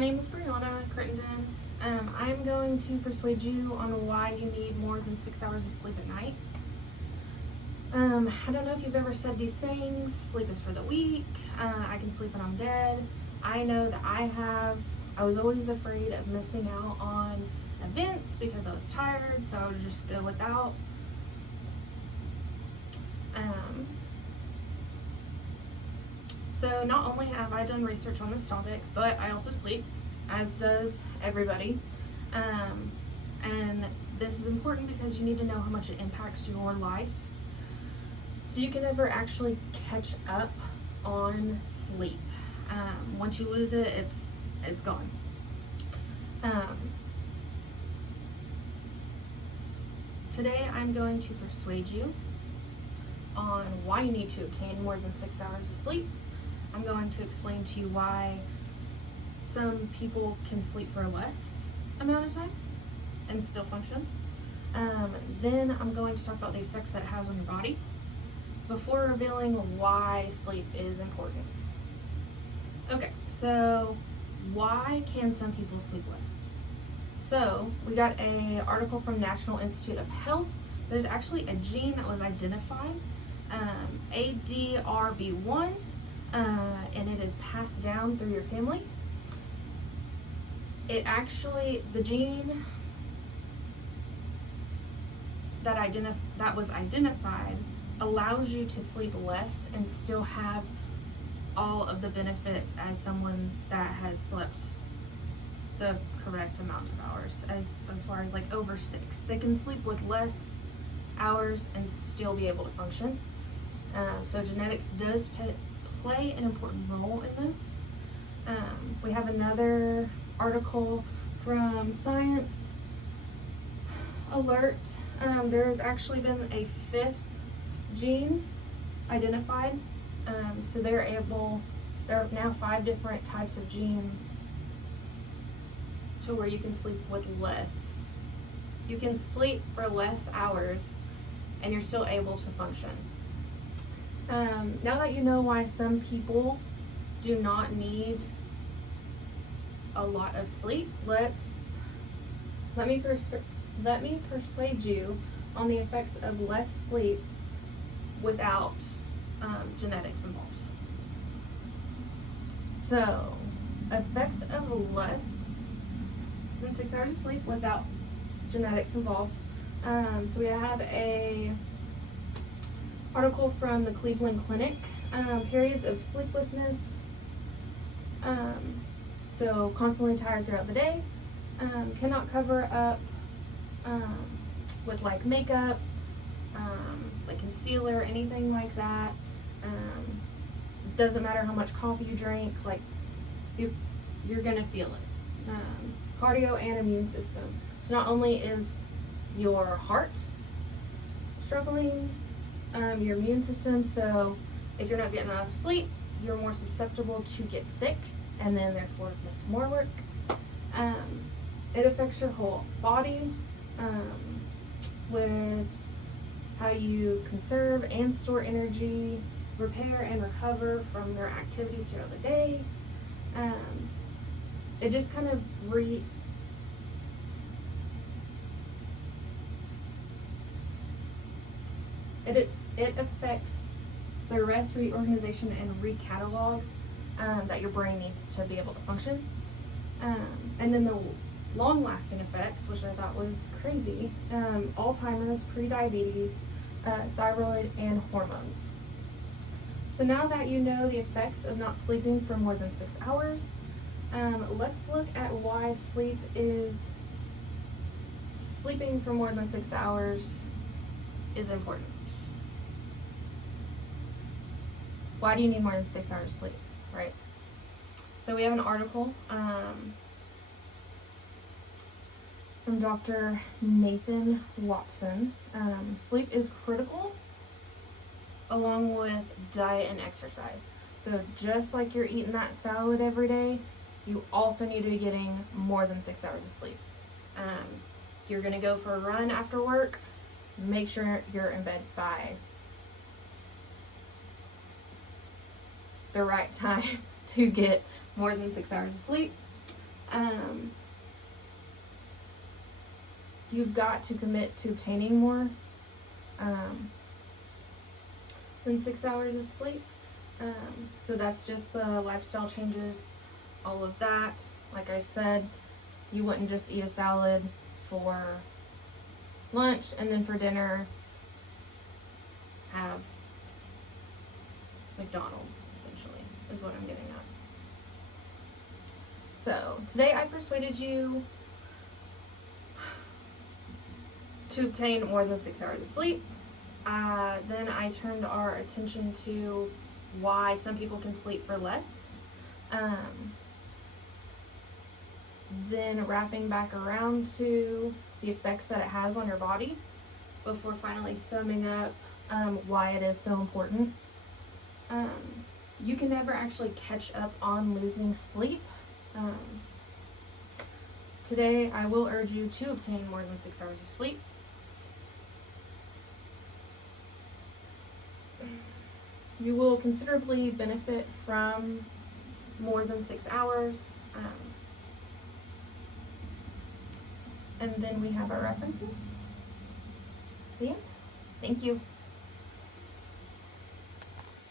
My name is Brianna Crittenden. I'm going to persuade you on why you need more than 6 hours of sleep at night. I don't know if you've ever said these sayings, sleep is for the weak, I can sleep when I'm dead. I know that I have. I was always afraid of missing out on events because I was tired, so I would just go without. So not only have I done research on this topic, but I also sleep, as does everybody. And this is important because you need to know how much it impacts your life, so you can never actually catch up on sleep. Once you lose it, it's gone. Today I'm going to persuade you on why you need to obtain more than 6 hours of sleep. I'm going to explain to you why some people can sleep for less amount of time and still function. Then I'm going to talk about the effects that it has on your body before revealing why sleep is important. Okay, so why can some people sleep less? So we got an article from National Institute of Health. There's actually a gene that was identified, ADRB1, and it is passed down through your family. The gene that was identified allows you to sleep less and still have all of the benefits as someone that has slept the correct amount of hours, as far as like over 6. They can sleep with less hours and still be able to function. So genetics does play an important role in this. We have another article from Science Alert. There has actually been a 5th gene identified. So there are now 5 different types of genes to where you can sleep with less. You can sleep for less hours and you're still able to function. Now that you know why some people do not need a lot of sleep, let me persuade you on the effects of less sleep without genetics involved. So, effects of less than 6 hours of sleep without genetics involved. So we have a article from the Cleveland Clinic, periods of sleeplessness. So constantly tired throughout the day, cannot cover up with like makeup, like concealer, anything like that. Doesn't matter how much coffee you drink, like you're gonna feel it. Cardio and immune system. So not only is your heart struggling, your immune system, so if you're not getting enough sleep, you're more susceptible to get sick and then therefore miss more work. It affects your whole body, with how you conserve and store energy, repair and recover from your activities throughout the day. It just kind of it affects the rest, reorganization, and recatalog that your brain needs to be able to function. And then the long-lasting effects, which I thought was crazy, Alzheimer's, prediabetes, thyroid, and hormones. So now that you know the effects of not sleeping for more than 6 hours, let's look at why sleeping for more than 6 hours is important. Why do you need more than 6 hours of sleep, right? So we have an article from Dr. Nathan Watson. Sleep is critical along with diet and exercise. So just like you're eating that salad every day, you also need to be getting more than 6 hours of sleep. You're gonna go for a run after work, make sure you're in bed by the right time to get more than 6 hours of sleep. You've got to commit to obtaining more than 6 hours of sleep. So that's just the lifestyle changes, all of that. Like I said, you wouldn't just eat a salad for lunch and then for dinner have McDonald's, essentially, is what I'm getting at. So today I persuaded you to obtain more than 6 hours of sleep. Then I turned our attention to why some people can sleep for less. Then wrapping back around to the effects that it has on your body before finally summing up why it is so important. You can never actually catch up on losing sleep. Today I will urge you to obtain more than 6 hours of sleep. You will considerably benefit from more than 6 hours. And then we have our references. The end. Thank you.